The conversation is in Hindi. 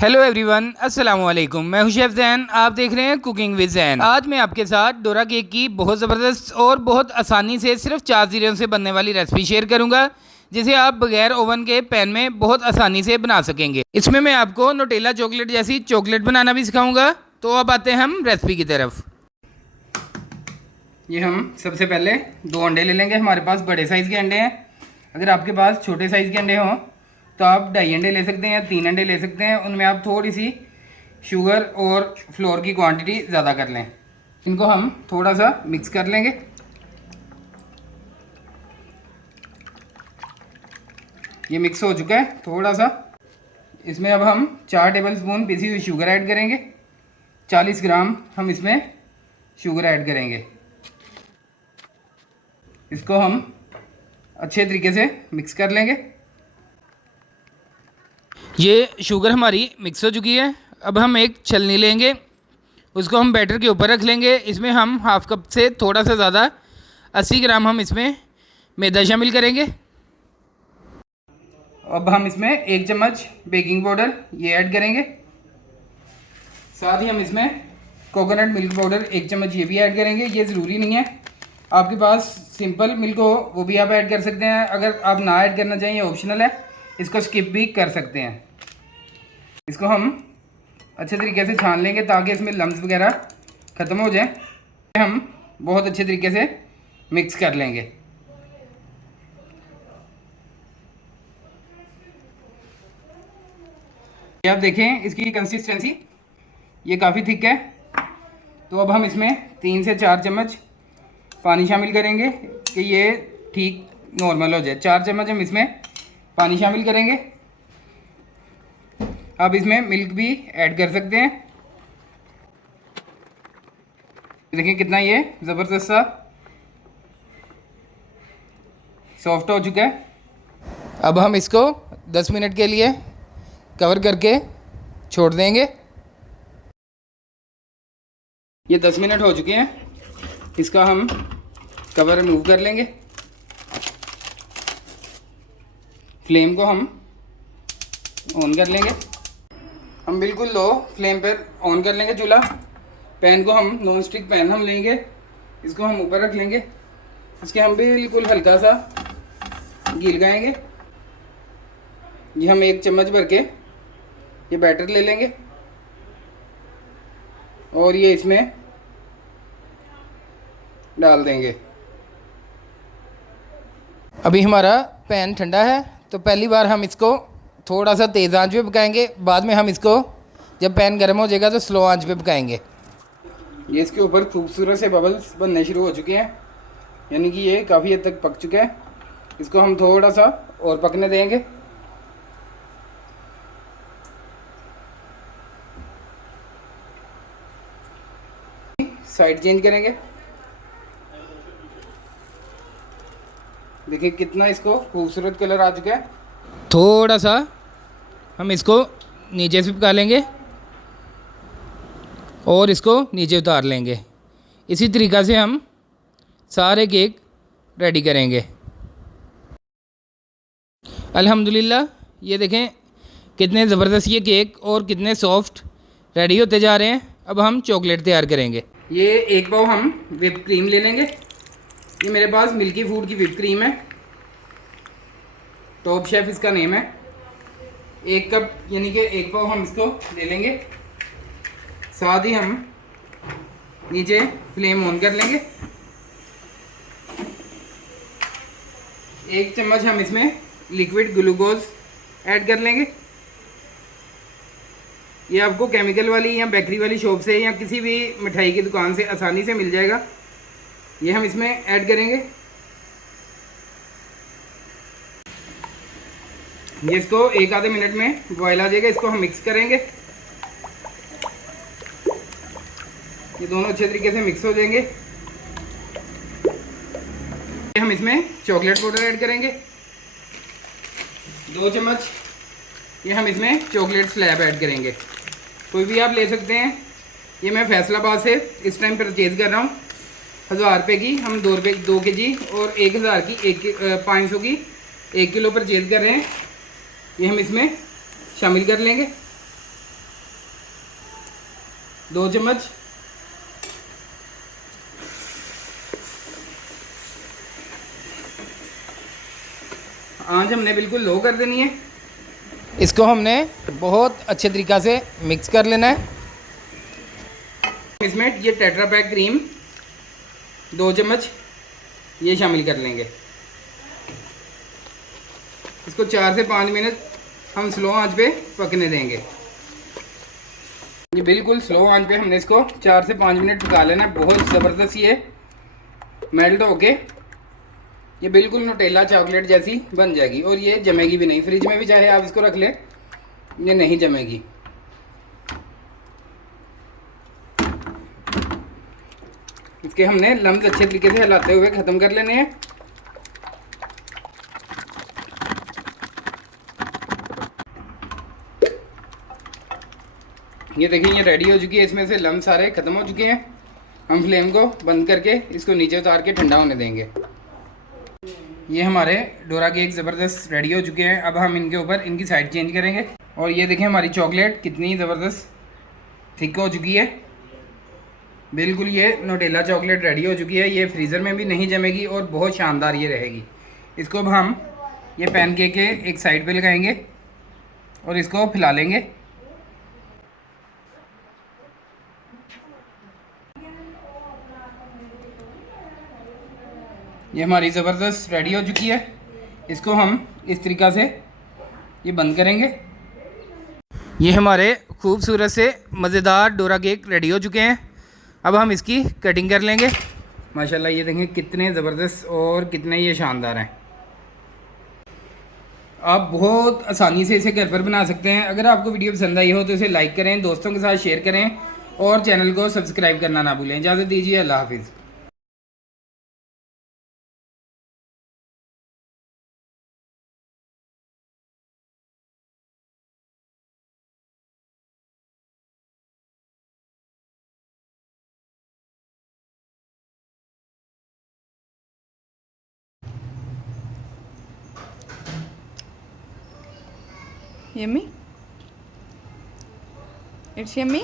हेलो एवरीवन, अस्सलाम वालेकुम। मैं हूं शेफ जैन। आप देख रहे हैं कुकिंग विद जैन। आज मैं आपके साथ डोरा केक की बहुत ज़बरदस्त और बहुत आसानी से सिर्फ 4 ज़ीरों से बनने वाली रेसिपी शेयर करूंगा, जिसे आप बगैर ओवन के पैन में बहुत आसानी से बना सकेंगे। इसमें मैं आपको नोटेला चॉकलेट जैसी चॉकलेट बनाना भी सिखाऊंगा। तो अब आते हैं हम रेसिपी की तरफ। ये हम सबसे पहले 2 अंडे ले लेंगे। हमारे पास बड़े साइज़ के अंडे हैं। अगर आपके पास छोटे साइज़ के अंडे हों तो आप 2.5 अंडे ले सकते हैं या 3 अंडे ले सकते हैं। उनमें आप थोड़ी सी शुगर और फ्लोर की क्वांटिटी ज़्यादा कर लें। इनको हम थोड़ा सा मिक्स कर लेंगे। ये मिक्स हो चुका है थोड़ा सा। इसमें अब हम 4 टेबल स्पून पिसी हुई शुगर ऐड करेंगे। 40 ग्राम हम इसमें शुगर ऐड करेंगे। इसको हम अच्छे तरीके से मिक्स कर लेंगे। ये शुगर हमारी मिक्स हो चुकी है। अब हम एक छलनी लेंगे, उसको हम बैटर के ऊपर रख लेंगे। इसमें हम हाफ कप से थोड़ा सा ज़्यादा 80 ग्राम हम इसमें मैदा शामिल करेंगे। अब हम इसमें 1 चम्मच बेकिंग पाउडर ये ऐड करेंगे। साथ ही हम इसमें कोकोनट मिल्क पाउडर 1 चम्मच ये भी ऐड करेंगे। ये ज़रूरी नहीं है, आपके पास सिंपल मिल्क हो वो भी आप ऐड कर सकते हैं। अगर आप ना ऐड करना चाहें, ऑप्शनल है, इसको स्किप भी कर सकते हैं। इसको हम अच्छे तरीके से छान लेंगे ताकि इसमें लम्स वगैरह ख़त्म हो जाए। हम बहुत अच्छे तरीके से मिक्स कर लेंगे। ये आप देखें इसकी कंसिस्टेंसी ये काफ़ी थिक है। तो अब हम इसमें 3 से 4 चम्मच पानी शामिल करेंगे कि ये ठीक नॉर्मल हो जाए। 4 चम्मच हम इसमें पानी शामिल करेंगे। आप इसमें मिल्क भी ऐड कर सकते हैं। देखिए कितना ये ज़बरदस्त सा सॉफ्ट हो चुका है। अब हम इसको 10 मिनट के लिए कवर करके छोड़ देंगे। ये 10 मिनट हो चुके हैं। इसका हम कवर रिमूव कर लेंगे। फ्लेम को हम ऑन कर लेंगे। हम बिल्कुल लो फ्लेम पर ऑन कर लेंगे चूल्हा। पैन को हम नॉन स्टिक पैन हम लेंगे, इसको हम ऊपर रख लेंगे। इसके हम बिल्कुल हल्का सा घी लगाएंगे। ये हम 1 चम्मच भर के ये बैटर ले लेंगे और ये इसमें डाल देंगे। अभी हमारा पैन ठंडा है, तो पहली बार हम इसको थोड़ा सा तेज़ आंच पे पकाएंगे। बाद में हम इसको जब पैन गर्म हो जाएगा तो स्लो आंच पे पकाएंगे। ये इसके ऊपर खूबसूरत से बबल्स बनने शुरू हो चुके हैं, यानी कि ये काफ़ी हद तक पक चुका है। इसको हम थोड़ा सा और पकने देंगे। साइड चेंज करेंगे। देखिए कितना इसको खूबसूरत कलर आ चुका है। थोड़ा सा हम इसको नीचे से पका लेंगे और इसको नीचे उतार लेंगे। इसी तरीक़ा से हम सारे केक रेडी करेंगे। अल्हम्दुलिल्लाह ये देखें कितने ज़बरदस्त ये केक और कितने सॉफ्ट रेडी होते जा रहे हैं। अब हम चॉकलेट तैयार करेंगे। ये 1 पाव हम व्हिप क्रीम ले लेंगे। ये मेरे पास मिल्की फूड की व्हिप क्रीम है, टॉप शेफ इसका नेम है। 1 कप यानी कि 1 पाव हम इसको ले लेंगे। साथ ही हम नीचे फ्लेम ऑन कर लेंगे। 1 चम्मच हम इसमें लिक्विड ग्लूकोज ऐड कर लेंगे। ये आपको केमिकल वाली या बेकरी वाली शॉप से या किसी भी मिठाई की दुकान से आसानी से मिल जाएगा। ये हम इसमें ऐड करेंगे। ये इसको 1 आधे मिनट में बॉयल आ जाएगा। इसको हम मिक्स करेंगे। ये दोनों अच्छे तरीके से मिक्स हो जाएंगे। हम इसमें चॉकलेट पाउडर ऐड करेंगे। 2 चम्मच ये हम इसमें चॉकलेट स्लैब ऐड करेंगे। कोई भी आप ले सकते हैं। ये मैं फैसलाबाद से इस टाइम परचेज़ कर रहा हूँ। 1000 रुपये की हम 2 रुपये 2 kg और 1000 की 500 की 1 किलो परचेज़ कर रहे हैं। ये हम इसमें शामिल कर लेंगे। 2 चम्मच। आंच हमने बिल्कुल लो कर देनी है। इसको हमने बहुत अच्छे तरीक़ा से मिक्स कर लेना है। इसमें ये टेट्रा पैक क्रीम 2 चम्मच ये शामिल कर लेंगे। इसको 4 से 5 मिनट हम स्लो आंच पे पकने देंगे। ये बिल्कुल स्लो आंच पे हमने इसको 4 से 5 मिनट पका लेना है। बहुत ज़बरदस्त ये मेल्ट होके ये बिल्कुल न्यूटेला चॉकलेट जैसी बन जाएगी और ये जमेगी भी नहीं। फ्रिज में भी चाहे आप इसको रख लें, ये नहीं जमेगी। इसके हमने लम्स अच्छे तरीके से हिलाते हुए ख़त्म कर लेने हैं। ये देखिए ये रेडी हो चुकी है। इसमें से लम्स सारे ख़त्म हो चुके हैं। हम फ्लेम को बंद करके इसको नीचे उतार के ठंडा होने देंगे। ये हमारे डोरा केक ज़बरदस्त रेडी हो चुके हैं। अब हम इनके ऊपर इनकी साइड चेंज करेंगे। और ये देखें हमारी चॉकलेट कितनी ज़बरदस्त थिक हो चुकी है। बिल्कुल ये न्यूटेला चॉकलेट रेडी हो चुकी है। ये फ्रीज़र में भी नहीं जमेगी और बहुत शानदार ये रहेगी। इसको अब हम ये पैनकेक के एक साइड पे लगाएंगे और इसको फैला लेंगे। ये हमारी ज़बरदस्त रेडी हो चुकी है। इसको हम इस तरीक़ा से ये बंद करेंगे। ये हमारे खूबसूरत से मज़ेदार डोरा केक रेडी हो चुके हैं। अब हम इसकी कटिंग कर लेंगे। माशाल्लाह ये देखें कितने ज़बरदस्त और कितने ये शानदार हैं। आप बहुत आसानी से इसे घर पर बना सकते हैं। अगर आपको वीडियो पसंद आई हो तो इसे लाइक करें, दोस्तों के साथ शेयर करें और चैनल को सब्सक्राइब करना ना भूलें। इजाज़त दीजिए, अल्लाह हाफिज़। Yummy? It's yummy?